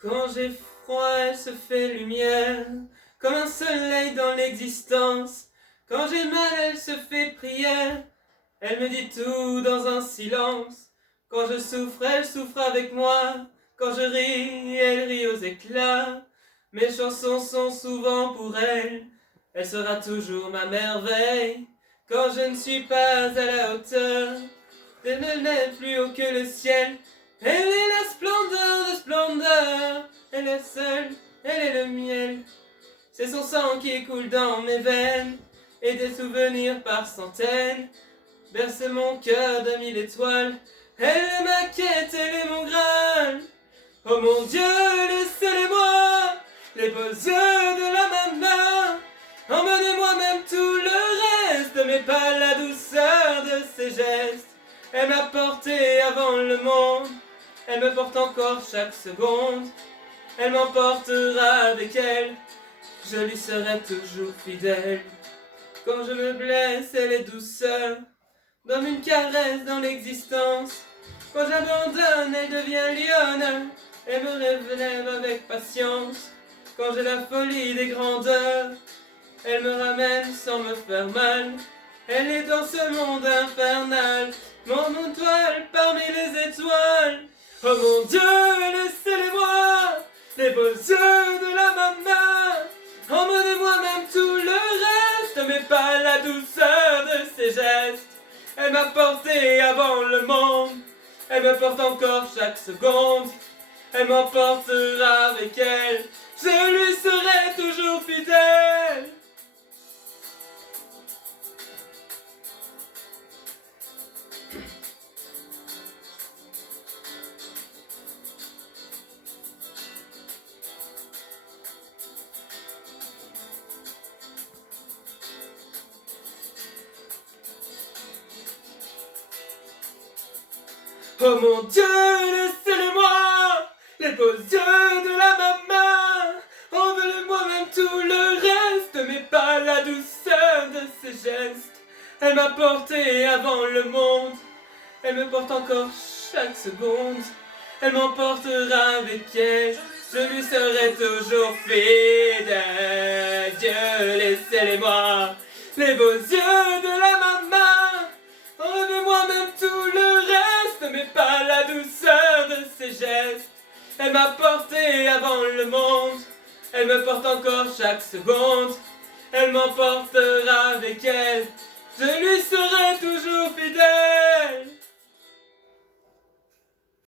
Quand j'ai froid, elle se fait lumière, comme un soleil dans l'existence. Quand j'ai mal, elle se fait prière, elle me dit tout dans un silence. Quand je souffre, elle souffre avec moi. Quand je ris, elle rit aux éclats. Mes chansons sont souvent pour elle, elle sera toujours ma merveille. Quand je ne suis pas à la hauteur, elle n'est plus haut que le ciel. Elle est la splendeur de splendeur, elle est seule, elle est le miel. C'est son sang qui coule dans mes veines, et des souvenirs par centaines bercent mon cœur de 1000 étoiles. Elle est ma quête, elle est mon Graal. Oh mon Dieu, laissez-les-moi, les beaux yeux de la maman. Emmenez-moi même tout le reste, mais pas la douceur de ses gestes. Elle m'a porté avant le monde, elle me porte encore chaque seconde. Elle m'emportera avec elle, je lui serai toujours fidèle. Quand je me blesse, elle est douceur, comme une caresse dans l'existence. Quand j'abandonne, elle devient lionne, elle me relève avec patience. Quand j'ai la folie des grandeurs, elle me ramène sans me faire mal. Elle est dans ce monde infernal, mon étoile parmi les étoiles. Oh mon Dieu, laissez-les-moi, les beaux yeux de la maman. Emmenez-moi même tout le reste, mais pas la douceur de ses gestes. Elle m'a porté avant le monde, elle me porte encore chaque seconde. Elle m'emportera avec elle, je lui serai toujours fidèle. Oh mon Dieu, laissez-les-moi, les beaux yeux de la maman. Enlevez-moi même tout le reste, mais pas la douceur de ses gestes. Elle m'a porté avant le monde, elle me porte encore chaque seconde. Elle m'emportera avec elle, je lui serai toujours fidèle. Dieu, laissez-les-moi, les beaux yeux de la maman. Enlevez-moi même tout le reste, mais pas la douceur de ses gestes. Elle m'a porté avant le monde, elle me porte encore chaque seconde. Elle m'emportera avec elle, je lui serai toujours fidèle.